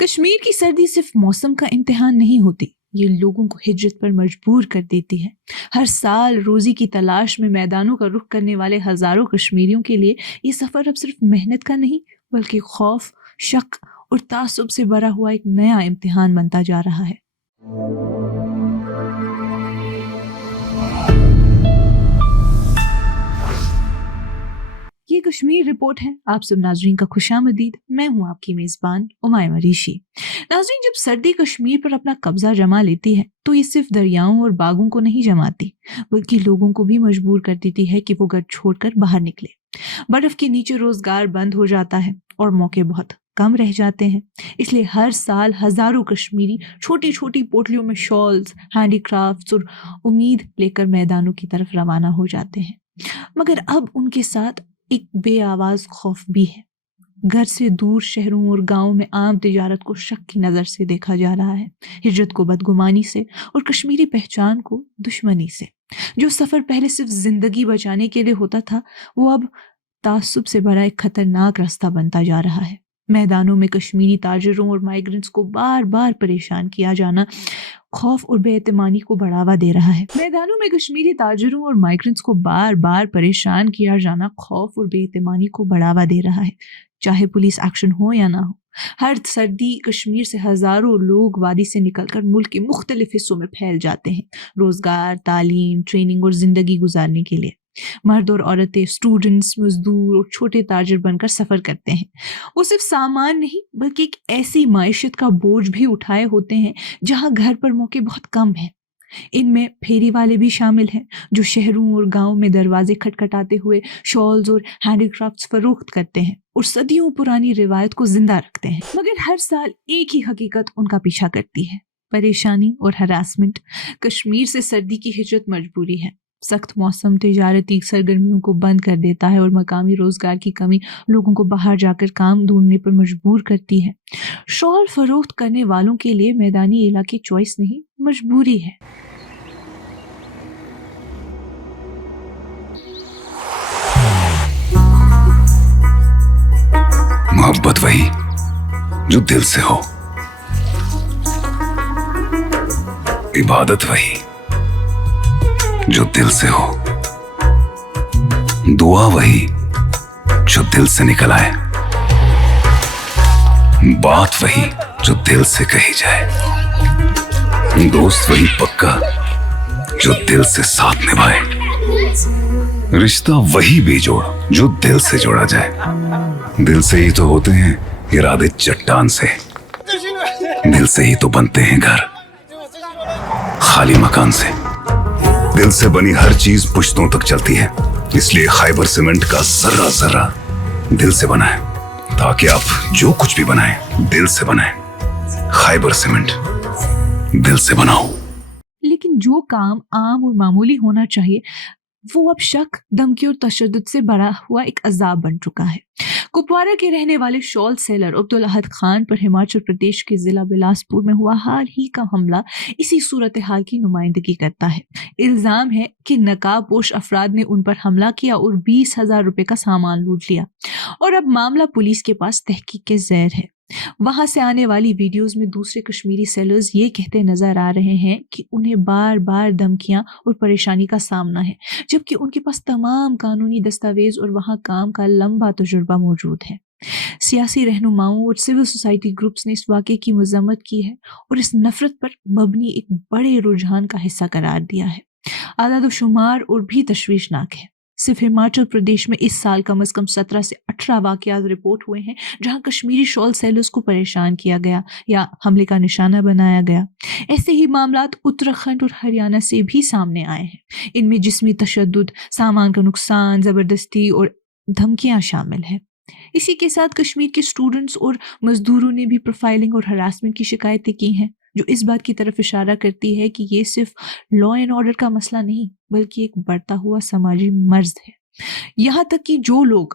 کشمیر کی سردی صرف موسم کا امتحان نہیں ہوتی، یہ لوگوں کو ہجرت پر مجبور کر دیتی ہے۔ ہر سال روزی کی تلاش میں میدانوں کا رخ کرنے والے ہزاروں کشمیریوں کے لیے یہ سفر اب صرف محنت کا نہیں بلکہ خوف، شک اور تعصب سے بھرا ہوا ایک نیا امتحان بنتا جا رہا ہے۔ یہ کشمیر رپورٹ ہے۔ آپ سب ناظرین کا خوش آمدید۔ میں ہوں آپ کی میزبان امائے ریشی۔ ناظرین، جب سردی کشمیر پر اپنا قبضہ جما لیتی ہے تو یہ صرف دریاؤں اور باغوں کو نہیں جماتی بلکہ لوگوں کو بھی مجبور کر دیتی ہے کہ وہ گھر چھوڑ کر باہر نکلے۔ برف کے نیچے روزگار بند ہو جاتا ہے اور موقع بہت کم رہ جاتے ہیں، اس لیے ہر سال ہزاروں کشمیری چھوٹی چھوٹی پوٹلیوں میں شالز، ہینڈی کرافٹس اور امید لے کر میدانوں کی طرف روانہ ہو جاتے ہیں۔ مگر اب ان کے ساتھ ایک بے آواز خوف بھی ہے۔ گھر سے دور شہروں اور گاؤں میں عام تجارت کو شک کی نظر سے دیکھا جا رہا ہے، ہجرت کو بدگمانی سے اور کشمیری پہچان کو دشمنی سے۔ جو سفر پہلے صرف زندگی بچانے کے لیے ہوتا تھا وہ اب تعصب سے بھرا ایک خطرناک راستہ بنتا جا رہا ہے۔ میدانوں میں کشمیری تاجروں اور مائیگرنٹس کو بار بار پریشان کیا جانا خوف اور بے اعتمادی کو بڑھاوا دے رہا ہے۔ میدانوں میں کشمیری تاجروں اور مائیگرنٹس کو بار بار پریشان کیا جانا خوف اور بے اعتمادی کو بڑھاوا دے رہا ہے، چاہے پولیس ایکشن ہو یا نہ ہو۔ ہر سردی کشمیر سے ہزاروں لوگ وادی سے نکل کر ملک کے مختلف حصوں میں پھیل جاتے ہیں، روزگار، تعلیم، ٹریننگ اور زندگی گزارنے کے لیے۔ مرد اور عورتیں، اسٹوڈنٹس، مزدور اور چھوٹے تاجر بن کر سفر کرتے ہیں۔ وہ صرف سامان نہیں بلکہ ایک ایسی معیشت کا بوجھ بھی اٹھائے ہوتے ہیں جہاں گھر پر موقع بہت کم ہیں۔ ان میں پھیری والے بھی شامل ہیں جو شہروں اور گاؤں میں دروازے کھٹکھٹاتے ہوئے شالز اور ہینڈی کرافٹس فروخت کرتے ہیں اور صدیوں پرانی روایت کو زندہ رکھتے ہیں۔ مگر ہر سال ایک ہی حقیقت ان کا پیچھا کرتی ہے: پریشانی اور ہراسمنٹ۔ کشمیر سے سردی کی ہجرت مجبوری ہے۔ سخت موسم تجارتی سرگرمیوں کو بند کر دیتا ہے اور مقامی روزگار کی کمی لوگوں کو باہر جا کر کام ڈھونڈنے پر مجبور کرتی ہے۔ شال فروخت کرنے والوں کے لیے میدانی علاقے چوائس نہیں، مجبوری ہے۔ محبت وہی جو دل سے ہو، عبادت وہی جو دل سے ہو، دعا وہی جو دل سے نکل آئے، بات وہی جو دل سے کہی جائے، دوست وہی پکا جو دل سے ساتھ نبھائے، رشتہ وہی بے جوڑ جو دل سے جوڑا جائے۔ دل سے ہی تو ہوتے ہیں ارادے چٹان سے، دل سے ہی تو بنتے ہیں گھر خالی مکان سے۔ دل سے بنی ہر چیز پشتوں تک چلتی ہے، اس لیے خیبر سیمنٹ کا ذرہ ذرہ دل سے بنا ہے، تاکہ آپ جو کچھ بھی بنائیں دل سے بنائیں۔ خیبر سیمنٹ، دل سے بناؤ۔ لیکن جو کام عام اور معمولی ہونا چاہیے وہ اب شک، دھمکی اور تشدد سے بھرا ہوا ایک عذاب بن چکا ہے۔ کپوارہ کے رہنے والے شال سیلر عبدالاحد خان پر ہماچل پردیش کے ضلع بلاسپور میں ہوا حال ہی کا حملہ اسی صورتحال کی نمائندگی کرتا ہے۔ الزام ہے کہ نقاب پوش افراد نے ان پر حملہ کیا اور 20,000 روپے کا سامان لوٹ لیا، اور اب معاملہ پولیس کے پاس تحقیق کے زیر ہے۔ وہاں سے آنے والی ویڈیوز میں دوسرے کشمیری سیلرز یہ کہتے نظر آ رہے ہیں کہ انہیں بار بار دھمکیاں اور پریشانی کا سامنا ہے، جبکہ ان کے پاس تمام قانونی دستاویز اور وہاں کام کا لمبا تجربہ موجود ہے۔ سیاسی رہنماؤں اور سول سوسائٹی گروپس نے اس واقعے کی مذمت کی ہے اور اس نفرت پر مبنی ایک بڑے رجحان کا حصہ قرار دیا ہے۔ اعداد و شمار اور بھی تشویشناک ہے۔ صرف ہماچل پردیش میں اس سال کم از کم 17 سے 18 واقعات رپورٹ ہوئے ہیں جہاں کشمیری شال سیلرز کو پریشان کیا گیا یا حملے کا نشانہ بنایا گیا۔ ایسے ہی معاملات اتراکھنڈ اور ہریانہ سے بھی سامنے آئے ہیں۔ ان میں جسمی تشدد، سامان کا نقصان، زبردستی اور دھمکیاں شامل ہیں۔ اسی کے ساتھ کشمیر کے اسٹوڈنٹس اور مزدوروں نے بھی پروفائلنگ اور ہراسمنٹ کی شکایتیں کی ہیں، جو اس بات کی طرف اشارہ کرتی ہے کہ یہ صرف لا اینڈ آرڈر کا مسئلہ نہیں بلکہ ایک بڑھتا ہوا سماجی مرض ہے۔ یہاں تک کہ جو لوگ